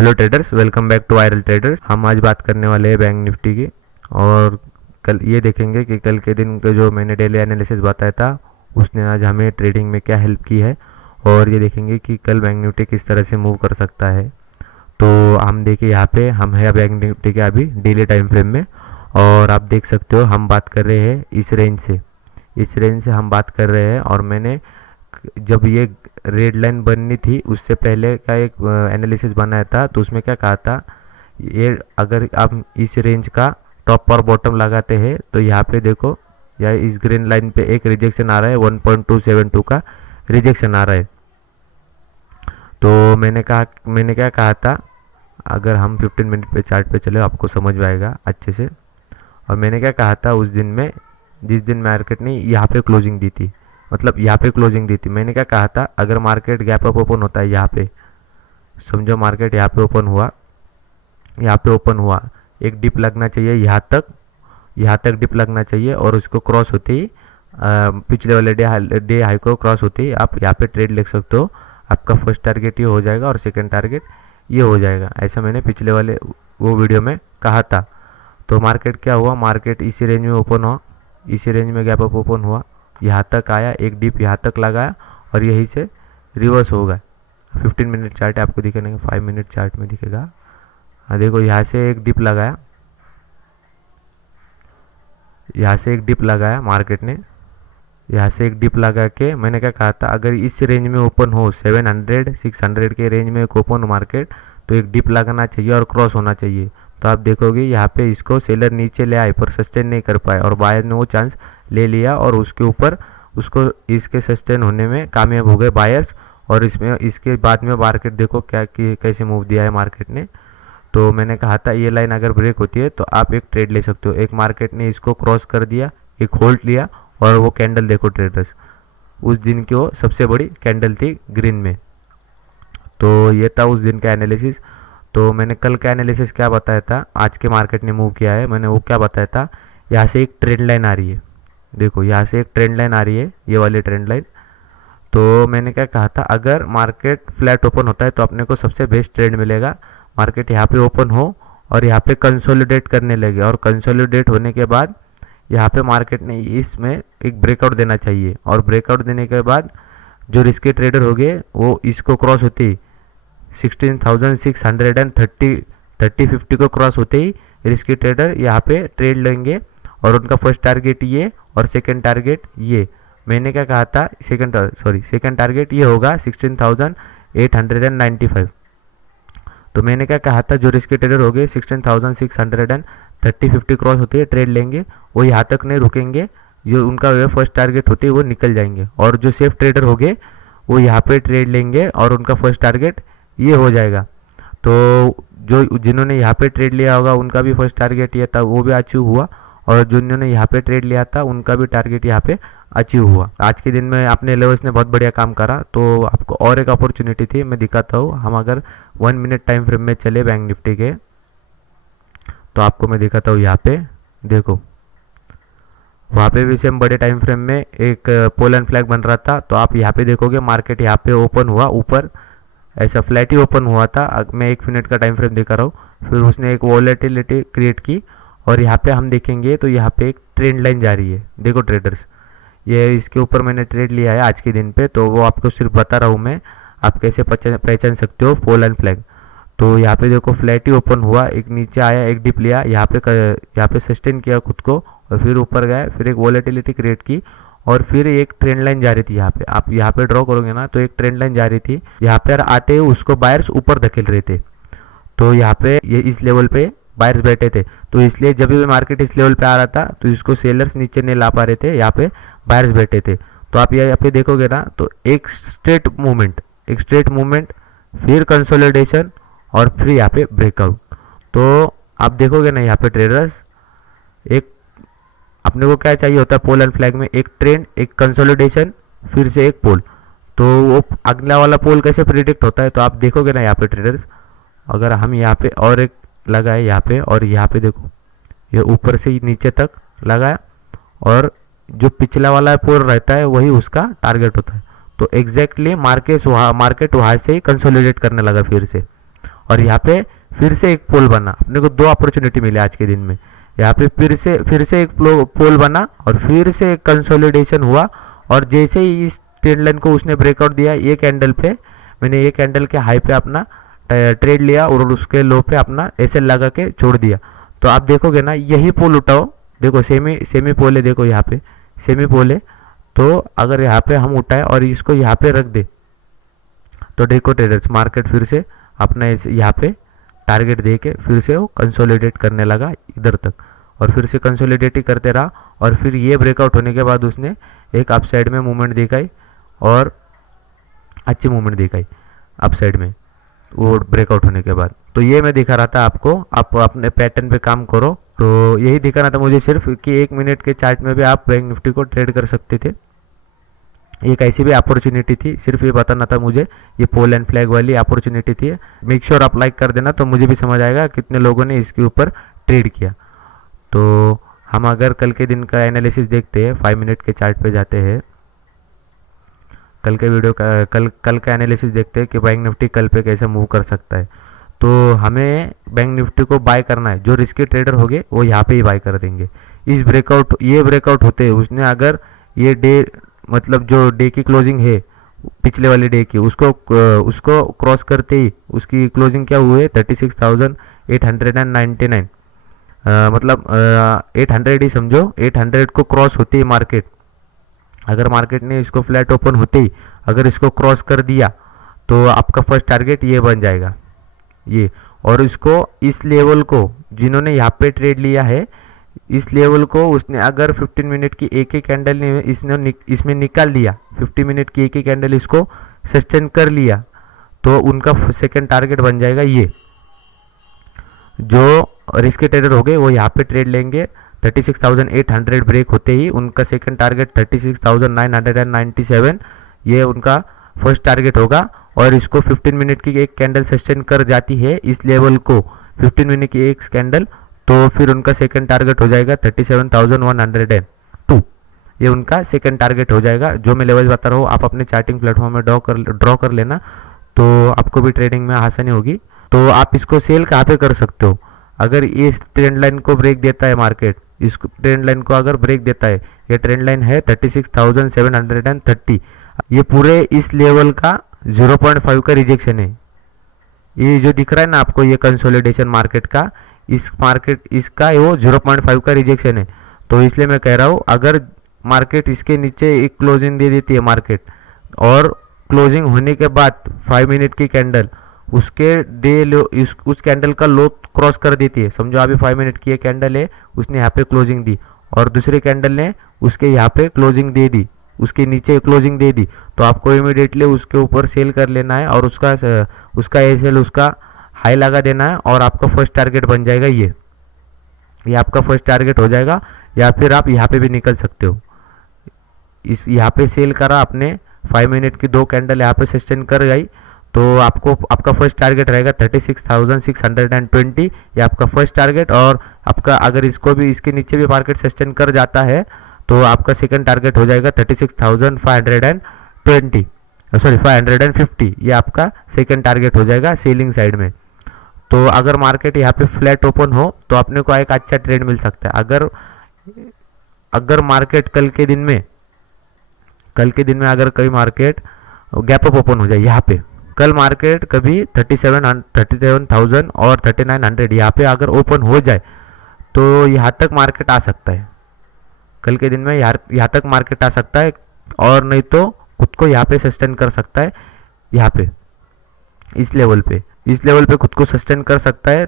Hello traders, welcome back to viral traders. हम आज बात करने वाले हैं बैंक निफ्टी की और कल ये देखेंगे कि कल के दिन का जो मैंने डेली एनालिसिस बताया था उसने आज हमें ट्रेडिंग में क्या हेल्प की है और ये देखेंगे कि कल बैंक निफ्टी किस तरह से मूव कर सकता है। तो हम देखिए यहाँ पे हम है बैंक निफ्टी के अभी डेली टाइम फ्रेम में और आप देख सकते हो हम बात कर रहे हैं इस रेंज से हम बात कर रहे हैं। और मैंने जब ये रेड लाइन बननी थी उससे पहले का एक एनालिसिस बनाया था तो उसमें क्या कहा था, ये अगर आप इस रेंज का टॉप और बॉटम लगाते हैं तो यहाँ पे देखो या इस ग्रीन लाइन पे एक रिजेक्शन आ रहा है, 1.272 का रिजेक्शन आ रहा है। तो मैंने क्या कहा था, अगर हम 15 मिनट पे चार्ट पे चले आपको समझ में आएगा अच्छे से। और मैंने क्या कहा था उस दिन में, जिस दिन मार्केट ने यहाँ पे क्लोजिंग दी थी, मतलब यहाँ पे क्लोजिंग दी थी, मैंने क्या कहा था, अगर मार्केट गैप अप ओपन होता है यहाँ पे, समझो मार्केट यहाँ पे ओपन हुआ, एक डिप लगना चाहिए यहाँ तक डिप लगना चाहिए और उसको क्रॉस होते ही पिछले वाले डे हाई को क्रॉस होते ही आप यहाँ पे ट्रेड ले सकते हो। आपका फर्स्ट टारगेट ये हो जाएगा और सेकंड टारगेट ये हो जाएगा, ऐसा मैंने पिछले वाले वो वीडियो में कहा था। तो मार्केट क्या हुआ, मार्केट इसी रेंज में ओपन हुआ, इसी रेंज में गैप अप ओपन हुआ, यहाँ तक आया, एक डिप यहाँ तक लगाया और यहीं से रिवर्स होगा। 15 मिनट चार्ट आपको दिखेगा, 5 मिनट चार्ट में दिखेगा। हाँ देखो, यहाँ से एक डिप लगाया, मार्केट ने यहाँ से एक डिप लगा के मैंने क्या कहा था, अगर इस रेंज में ओपन हो 700 600 के रेंज में एक ओपन मार्केट तो एक डिप लगाना चाहिए और क्रॉस होना चाहिए। तो आप देखोगे यहाँ पे इसको सेलर नीचे ले आए पर सस्टेन नहीं कर पाए और बायर ने वो चांस ले लिया और उसके ऊपर उसको इसके सस्टेन होने में कामयाब हो गए बायर्स। और इसके बाद में मार्केट देखो कैसे मूव दिया है मार्केट ने। तो मैंने कहा था ये लाइन अगर ब्रेक होती है तो आप एक ट्रेड ले सकते हो। एक मार्केट ने इसको क्रॉस कर दिया, एक होल्ड लिया और वो कैंडल देखो ट्रेडर्स, उस दिन की वो सबसे बड़ी कैंडल थी ग्रीन में। तो ये था उस दिन का एनालिसिस। तो मैंने कल का एनालिसिस क्या बताया था, आज के मार्केट ने मूव किया है, मैंने वो क्या बताया था, यहाँ से एक ट्रेंड लाइन आ रही है, देखो यहाँ से एक ट्रेंड लाइन आ रही है, ये वाली ट्रेंड लाइन। तो मैंने क्या कहा था, अगर मार्केट फ्लैट ओपन होता है तो अपने को सबसे बेस्ट ट्रेंड मिलेगा, मार्केट यहाँ पे ओपन हो और यहाँ पे कंसोलिडेट करने लगे और कंसोलिडेट होने के बाद यहाँ पे मार्केट ने इसमें एक ब्रेकआउट देना चाहिए और ब्रेकआउट देने के बाद जो रिस्की ट्रेडर हो गए वो इसको क्रॉस होते ही 16,630 को क्रॉस होते ही रिस्की ट्रेडर यहाँ पे ट्रेड लेंगे और उनका फर्स्ट टारगेट ये और सेकंड टारगेट ये। मैंने क्या कहा था, सेकंड टारगेट ये होगा 16,895। तो मैंने क्या कहा था, जो रिस्की ट्रेडर हो गए 16,630 क्रॉस होती है ट्रेड लेंगे, वो यहाँ तक नहीं रुकेंगे, जो उनका फर्स्ट टारगेट होती है वो निकल जाएंगे। और जो सेफ ट्रेडर हो गए वो यहाँ पे ट्रेड लेंगे और उनका फर्स्ट टारगेट ये हो जाएगा। तो जो जिन्होंने यहाँ पे ट्रेड लिया होगा उनका भी फर्स्ट टारगेट ये था, वो भी अचीव हुआ और जिन्होंने यहाँ पे ट्रेड लिया था उनका भी टारगेट यहाँ पे अचीव हुआ। आज के दिन में अपने लेवर्स ने बहुत बढ़िया काम करा। तो आपको और एक अपॉर्चुनिटी थी, मैं दिखाता हूँ। हम अगर 1 मिनट टाइम फ्रेम में चले बैंक निफ्टी के तो आपको मैं दिखाता हूँ। यहाँ पे देखो, वहाँ पे भी सेम बड़े टाइम फ्रेम में एक पोल एंड फ्लैग बन रहा था। तो आप यहाँ पे देखोगे मार्केट यहाँ पे ओपन हुआ, ऊपर ऐसा फ्लैट ही ओपन हुआ था। मैं 1 मिनट का टाइम फ्रेम दिखा रहा हूँ, फिर उसने एक वॉलेटिलिटी क्रिएट की और यहाँ पे हम देखेंगे तो यहाँ पे एक ट्रेंड लाइन जा रही है। देखो ट्रेडर्स, ये इसके ऊपर मैंने ट्रेड लिया है आज के दिन पे, तो वो आपको सिर्फ बता रहा हूँ मैं, आप कैसे पहचान सकते हो पोल एंड फ्लैग। तो यहाँ पे देखो फ्लैट ही ओपन हुआ, एक नीचे आया, एक डिप लिया, यहाँ पे सस्टेन किया खुद को और फिर ऊपर गया, फिर एक वॉलेटिलिटी क्रिएट की और फिर एक ट्रेंड लाइन जा रही थी। यहाँ पे आप यहाँ पे ड्रॉ करोगे ना तो एक ट्रेंड लाइन जा रही थी, यहाँ पे आते ही उसको बायर्स ऊपर धकेल रहे थे। तो यहाँ पे ये इस लेवल पे बायर्स बैठे थे, तो इसलिए जब भी मार्केट इस लेवल पे आ रहा था तो इसको सेलर्स नीचे नहीं ला पा रहे थे, यहाँ पे बायर्स बैठे थे। तो आप यहाँ पे देखोगे ना तो एक स्ट्रेट मूवमेंट, फिर कंसोलिडेशन और फिर यहाँ पे ब्रेकआउट। तो आप देखोगे ना यहाँ पे ट्रेडर्स, एक अपने को क्या चाहिए होता है पोल एंड फ्लैग में, एक ट्रेंड, एक कंसोलिडेशन, फिर से एक पोल। तो वो अगला वाला पोल कैसे प्रिडिक्ट होता है, तो आप देखोगे ना यहाँ पे ट्रेडर्स, अगर हम यहाँ पे और एक लगाए यहाँ पे और यहाँ पे देखो ये ऊपर से नीचे तक लगाया और जो पिछला वाला पोल रहता है वही उसका टारगेट होता है। तो एग्जैक्टली मार्केट वहाँ से ही कंसोलिडेट करने लगा फिर से और यहाँ पे फिर से एक पोल बना, अपने को दो अपॉर्चुनिटी मिले आज के दिन में। यहाँ पे फिर से एक पोल बना और फिर से एक कंसोलिडेशन हुआ, और जैसे ही इस ट्रेंड लाइन को उसने ब्रेकआउट दिया, ये कैंडल पे मैंने ये कैंडल के हाई पे अपना ट्रेड लिया और उसके लो पे अपना एसएल लगा के छोड़ दिया। तो आप देखोगे ना, यही पोल उठाओ, देखो सेमी पोल है, देखो यहाँ पे सेमी पोल है। तो अगर यहाँ पे हम उठाए और इसको यहाँ पे रख दे, तो देखो ट्रेडर्स, मार्केट फिर से अपना यहाँ पे टारगेट दे के फिर से वो कंसोलिडेट करने लगा इधर तक, और फिर से कंसोलिडेट ही करते रहा। और फिर ये ब्रेकआउट होने के बाद उसने एक अपसाइड में मूवमेंट दिखाई और अच्छी मूवमेंट दिखाई अपसाइड में वो ब्रेकआउट होने के बाद। तो ये मैं दिखा रहा था आपको, आप अपने पैटर्न पे काम करो। तो यही दिखाना था मुझे सिर्फ कि 1 मिनट के चार्ट में भी आप बैंक निफ्टी को ट्रेड कर सकते थे। एक ऐसी भी अपॉर्चुनिटी थी, सिर्फ ये बताना था मुझे, ये पोल एंड फ्लैग वाली अपॉर्चुनिटी थी। मेक श्योर आप लाइक कर देना, तो मुझे भी समझ आएगा कितने लोगों ने इसके ऊपर ट्रेड किया। तो हम अगर कल के दिन का एनालिसिस देखते हैं, 5 मिनट के चार्ट पे जाते हैं, कल के वीडियो का कल का एनालिसिस देखते हैं कि बैंक निफ्टी कल पे कैसे मूव कर सकता है। तो हमें बैंक निफ्टी को बाय करना है, जो रिस्की ट्रेडर होंगे वो यहाँ पे ही बाय कर देंगे। ये ब्रेकआउट होते हैं, उसने अगर ये डे मतलब जो डे की क्लोजिंग है पिछले वाले डे की, उसको क्रॉस करते ही उसकी क्लोजिंग क्या हुई है 36,899, मतलब 800 ही समझो, 800 को क्रॉस होते ही मार्केट, अगर मार्केट ने इसको फ्लैट ओपन होते ही अगर इसको क्रॉस कर दिया तो आपका फर्स्ट टारगेट ये बन जाएगा ये। और इसको इस लेवल को जिन्होंने यहाँ पे ट्रेड लिया है, इस लेवल को उसने अगर 15 मिनट की एक ही कैंडल इसमें निकाल दिया, 50 मिनट की एक ही कैंडल इसको सस्टेन कर लिया, तो उनका सेकंड टारगेट बन जाएगा ये। जो रिस्क ट्रेडर हो गए वो यहाँ पे ट्रेड लेंगे, 36,800 ब्रेक होते ही उनका सेकंड टारगेट 36,997, ये उनका फर्स्ट टारगेट होगा। और इसको 15 मिनट की एक कैंडल सस्टेन कर जाती है इस लेवल को, 15 मिनट की एक कैंडल, तो फिर उनका सेकंड टारगेट हो जाएगा 37,102, ये उनका सेकंड टारगेट हो जाएगा। जो मैं लेवल बता रहा हूँ आप अपने चार्टिंग प्लेटफॉर्म में ड्रॉ कर लेना, तो आपको भी ट्रेडिंग में आसानी होगी। तो आप इसको सेल कहाँ पे कर सकते हो, अगर इस ट्रेंड लाइन को ब्रेक देता है मार्केट, इस ट्रेंड लाइन को अगर ब्रेक देता है, ये ट्रेंड लाइन है 36,730, ये पूरे इस लेवल का 0.5 का रिजेक्शन है। ये जो दिख रहा है ना आपको, ये कंसोलिडेशन मार्केट का, इसका वो 0.5 का रिजेक्शन है। तो इसलिए मैं कह रहा हूँ, अगर मार्केट इसके नीचे एक क्लोजिंग दे देती है मार्केट, और क्लोजिंग होने के बाद 5 मिनट की कैंडल उसके उस कैंडल का लो क्रॉस कर देती है, समझो अभी 5 मिनट की एक कैंडल है, उसने यहाँ पे क्लोजिंग दी और दूसरे कैंडल ने उसके यहाँ पे क्लोजिंग दे दी, उसके नीचे क्लोजिंग दे दी, तो आपको इमीडिएटली उसके ऊपर सेल कर लेना है और उसका एसएल उसका हाई लगा देना है, और आपका फर्स्ट टारगेट बन जाएगा ये आपका फर्स्ट टारगेट हो जाएगा। या फिर आप यहाँ पे भी निकल सकते हो, इस यहाँ पे सेल करा आपने, 5 मिनट की 2 कैंडल यहाँ पे सस्टेन कर गई, तो आपका फर्स्ट टारगेट रहेगा 36,620, ये आपका फर्स्ट टारगेट। और आपका अगर इसको भी इसके नीचे भी मार्केट सस्टेन कर जाता है तो आपका सेकंड टारगेट हो जाएगा 550, ये आपका सेकंड टारगेट हो जाएगा सेलिंग साइड में। तो अगर मार्केट यहाँ पे फ्लैट ओपन हो तो अपने को एक अच्छा ट्रेड मिल सकता है। अगर मार्केट कल के दिन में अगर कभी मार्केट गैप अप ओपन हो जाए, यहाँ पे कल मार्केट कभी 37,000 और 3900 यहाँ पे अगर ओपन हो जाए तो यहाँ तक मार्केट आ सकता है, कल के दिन में यहाँ तक मार्केट आ सकता है, और नहीं तो खुद को यहाँ पे सस्टेन कर सकता है, यहाँ पे इस लेवल पे खुद को सस्टेन कर सकता है।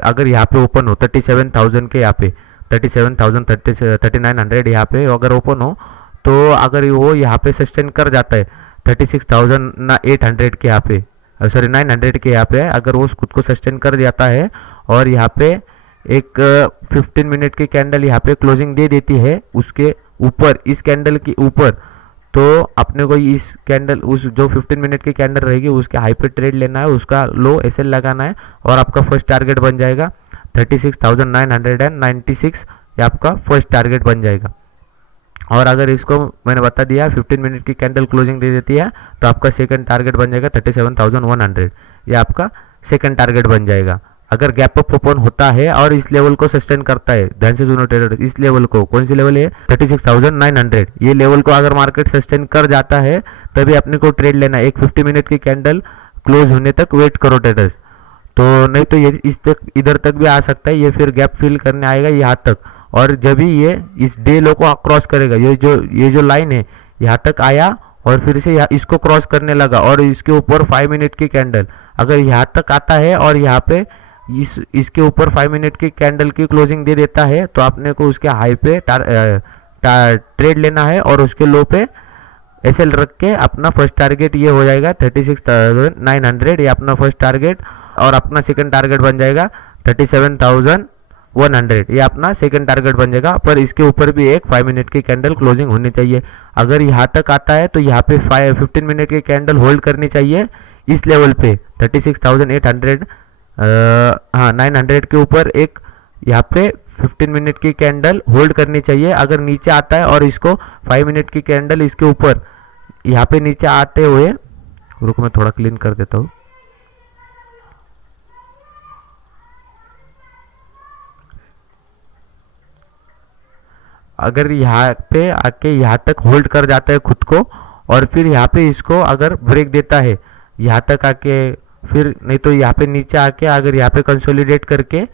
अगर यहाँ पे ओपन हो 37,000 के, यहाँ पे 37,000 3900 यहाँ पे अगर ओपन हो, तो अगर वो यहाँ पे सस्टेन कर जाता है 36,800 के यहाँ पे, 900 के यहाँ पे, अगर वो खुद को सस्टेन कर जाता है और यहाँ पे एक 15 मिनट की कैंडल यहाँ पे क्लोजिंग दे देती है उसके ऊपर, इस कैंडल के ऊपर, तो अपने को इस कैंडल उस जो 15 मिनट की कैंडल रहेगी उसके हाई पे ट्रेड लेना है, उसका लो एसएल लगाना है, और आपका फर्स्ट टारगेट बन जाएगा 36,996, ये आपका फर्स्ट टारगेट बन जाएगा। और अगर इसको मैंने बता दिया 15 मिनट की कैंडल क्लोजिंग दे देती है तो आपका सेकंड टारगेट बन जाएगा 37,100, ये आपका सेकंड टारगेट बन जाएगा। अगर गैप अप ओपन होता है और इस लेवल को सस्टेन करता है, ध्यान से सुनो ट्रेडर, इस लेवल को, कौन सी लेवल है 36,900, ये लेवल को अगर मार्केट सस्टेन कर जाता है तभी अपने को ट्रेड लेना। एक 50 मिनट की कैंडल क्लोज होने तक वेट करो ट्रेडर्स। तो नहीं तो ये इस तक इधर तक भी आ सकता है, ये फिर गैप फिल करने आएगा यहाँ तक, और जब भी ये इस डे लो को क्रॉस करेगा, ये जो लाइन है यहाँ तक आया और फिर से इसको क्रॉस करने लगा और इसके ऊपर 5 मिनट की कैंडल अगर यहाँ तक आता है और यहाँ पे इसके ऊपर 5 मिनट की कैंडल की क्लोजिंग दे देता है तो आपने को उसके हाई पे ट्रेड लेना है और उसके लो पे एसएल रख के अपना फर्स्ट टारगेट ये हो जाएगा 36,900, ये अपना फर्स्ट टारगेट, और अपना सेकंड टारगेट बन जाएगा 37,100, ये अपना सेकंड टारगेट बन जाएगा। पर इसके ऊपर भी एक 5 मिनट की कैंडल क्लोजिंग होनी चाहिए। अगर यहाँ तक आता है तो यहाँ पे 15 मिनट की कैंडल होल्ड करनी चाहिए इस लेवल पे 36,800, हाँ 900 के ऊपर एक यहाँ पे 15 मिनट की कैंडल होल्ड करनी चाहिए। अगर नीचे आता है और इसको 5 मिनट की कैंडल इसके ऊपर यहाँ पे नीचे आते हुए, रुको मैं थोड़ा क्लीन कर देता हूँ, अगर यहाँ पे आके यहाँ तक होल्ड कर जाता है खुद को और फिर यहाँ पे इसको अगर ब्रेक देता है यहाँ तक आके, फिर नहीं तो यहाँ पे नीचे आके अगर यहाँ पे कंसोलिडेट करके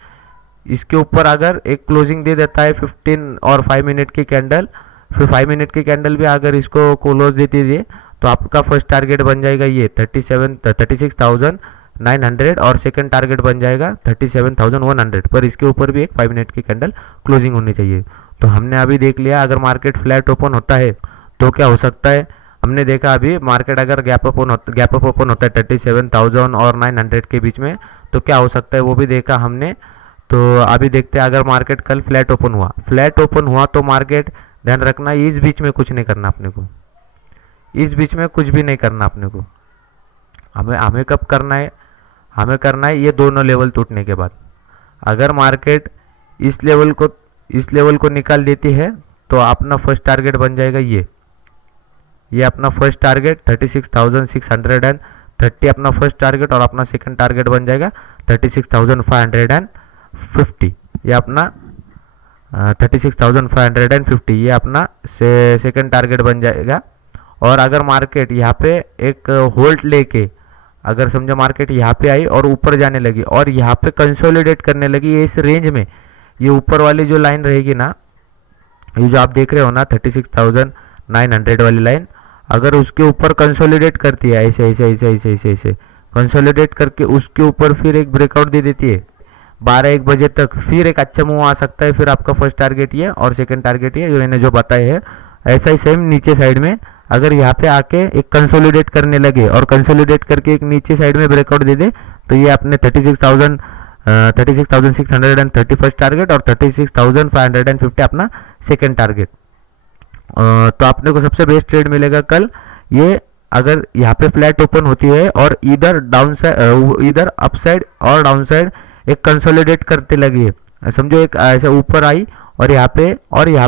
इसके ऊपर अगर एक क्लोजिंग दे देता है 15 और 5 मिनट की कैंडल, फिर 5 मिनट की कैंडल भी अगर इसको क्लोज देती है तो आपका फर्स्ट टारगेट बन जाएगा ये 36,900 और सेकंड टारगेट बन जाएगा 37,100। पर इसके ऊपर भी एक 5 मिनट की कैंडल क्लोजिंग होनी चाहिए। तो हमने अभी देख लिया अगर मार्केट फ्लैट ओपन होता है तो क्या हो सकता है। हमने देखा अभी मार्केट अगर गैप अप ओपन होता है 37,000 और 900 के बीच में तो क्या हो सकता है वो भी देखा हमने। तो अभी देखते हैं अगर मार्केट कल फ्लैट ओपन हुआ तो मार्केट, ध्यान रखना इस बीच में कुछ नहीं करना अपने को, इस बीच में कुछ भी नहीं करना अपने को। हमें कब करना है, हमें करना है ये दोनों लेवल टूटने के बाद। अगर मार्केट इस लेवल को निकाल देती है तो अपना फर्स्ट टारगेट बन जाएगा ये अपना फर्स्ट टारगेट 36,630 अपना फर्स्ट टारगेट, और अपना सेकंड टारगेट बन जाएगा 36,550, ये अपना 36,550 ये अपना सेकंड टारगेट बन जाएगा। और अगर मार्केट यहाँ पे एक होल्ड लेके, अगर समझो मार्केट यहाँ पे आई और ऊपर जाने लगी और यहाँ पे कंसोलिडेट करने लगी इस रेंज में, ये ऊपर वाली जो लाइन रहेगी ना, ये जो आप देख रहे हो ना 36,900 वाली लाइन, अगर उसके ऊपर कंसोलिडेट करती है ऐसे ऐसे ऐसे ऐसे ऐसे ऐसे कंसोलिडेट करके उसके ऊपर फिर एक ब्रेकआउट दे देती है 12-1 बजे तक, फिर एक अच्छा मूव आ सकता है। फिर आपका फर्स्ट टारगेट ये और सेकंड टारगेट ये जो मैंने जो बताए है। ऐसा ही सेम नीचे साइड में अगर यहाँ पे आके एक कंसोलिडेट करने लगे और कंसोलिडेट करके एक नीचे साइड में ब्रेकआउट दे दे तो ये अपने 36,630 फर्स्ट टारगेट और 36,550 अपना सेकंड टारगेट। तो आपने को सबसे बेस्ट ट्रेड मिलेगा कल ये, अगर यहाँ पे फ्लैट ओपन होती है और इधर डाउन साइड, इधर अप साइड और डाउन साइड एक कंसोलिडेट करते लगी है, समझो एक ऐसे ऊपर आई और यहाँ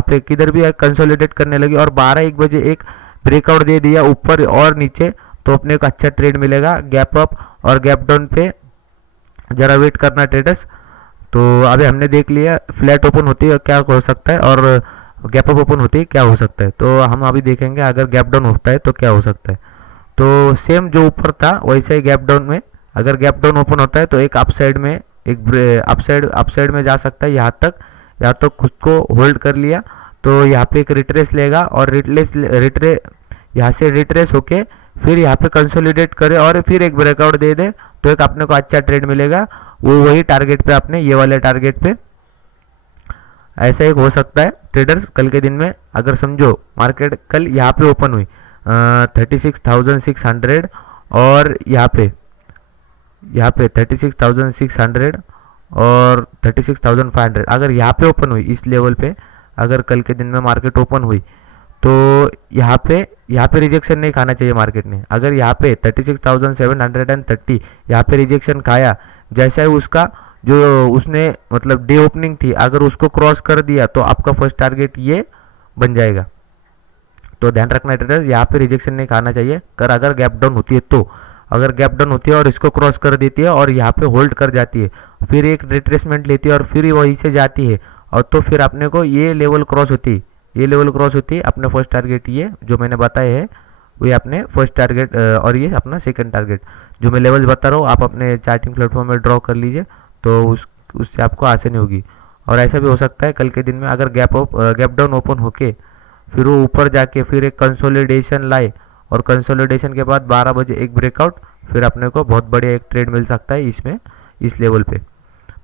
पे किधर भी कंसोलिडेट करने लगी और 12-1 बजे एक ब्रेकआउट दे दिया ऊपर और नीचे, तो अपने को अच्छा ट्रेड मिलेगा। गैप अप और गैप डाउन पे जरा वेट करना ट्रेडर्स। तो अभी हमने देख लिया फ्लैट ओपन होती है क्या हो सकता है और गैप अप ओपन होती है क्या हो सकता है। तो हम अभी देखेंगे अगर गैप डाउन होता है तो क्या हो सकता है। तो सेम जो ऊपर था वैसे ही गैप डाउन में, अगर गैप डाउन ओपन होता है तो एक अप साइड में एक अप साइड में जा सकता है, यहाँ तक खुद को होल्ड कर लिया तो यहाँ पे एक रिट्रेस लेगा और यहाँ से रिट्रेस होके फिर यहाँ पे कंसोलिडेट करे और फिर एक ब्रेकआउट दे दे तो एक अपने को अच्छा ट्रेड मिलेगा, वो वही टारगेट पे अपने ये वाले टारगेट पे। ऐसा एक हो सकता है ट्रेडर्स कल के दिन में। अगर समझो मार्केट कल यहाँ पे ओपन हुई 36,600 और यहाँ पे 36,600 और 36,500, अगर यहाँ पे ओपन हुई इस लेवल पे, अगर कल के दिन में मार्केट ओपन हुई तो यहाँ पे रिजेक्शन नहीं खाना चाहिए मार्केट ने। अगर यहाँ पे 36,730 यहाँ पे रिजेक्शन खाया, जैसा ही उसका जो उसने मतलब डे ओपनिंग थी अगर उसको क्रॉस कर दिया तो आपका फर्स्ट टारगेट ये बन जाएगा। तो ध्यान रखना ट्रेडर, यहाँ पे रिजेक्शन नहीं खाना चाहिए कर अगर गैप डाउन होती है तो। अगर गैप डाउन होती है और इसको क्रॉस कर देती है और यहाँ पे होल्ड कर जाती है, फिर एक रिट्रेसमेंट लेती है और फिर वहीं से जाती है, और तो फिर अपने को ये लेवल क्रॉस होती है, ये लेवल क्रॉस होती है, अपने फर्स्ट टारगेट ये जो मैंने बताया है वो अपने फर्स्ट टारगेट, और ये अपना सेकंड टारगेट जो मैं लेवल बता रहा हूँ आप अपने चार्टिंग प्लेटफॉर्म में ड्रॉ कर लीजिए, तो उससे आपको आसानी होगी। और ऐसा भी हो सकता है कल के दिन में अगर गैप डाउन ओपन होके फिर वो ऊपर जाके फिर एक कंसोलिडेशन लाए, और कंसोलिडेशन के बाद 12 बजे एक ब्रेकआउट, फिर अपने को बहुत बढ़िया एक ट्रेड मिल सकता है इसमें, इस लेवल पे।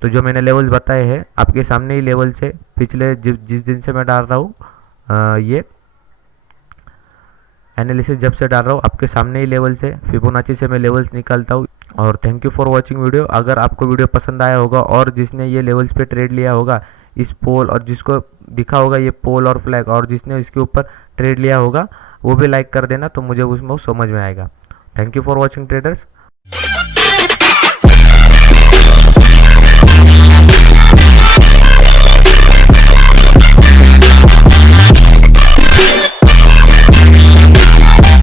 तो जो मैंने लेवल बताए हैं आपके सामने ही लेवल से पिछले जिस दिन से मैं डाल रहा हूँ ये एनालिसिस जब से डाल रहा हूँ आपके सामने ही लेवल से फिबोनाची से मैं लेवल्स निकालता हूँ। और thank you for watching video. अगर आपको वीडियो पसंद आया होगा और जिसने ये लेवल्स पे ट्रेड लिया होगा इस पोल, और जिसको दिखा होगा ये पोल और फ्लैग, और जिसने इसके ऊपर ट्रेड लिया होगा वो भी लाइक कर देना, तो मुझे उसमें समझ में आएगा। Thank you for watching traders.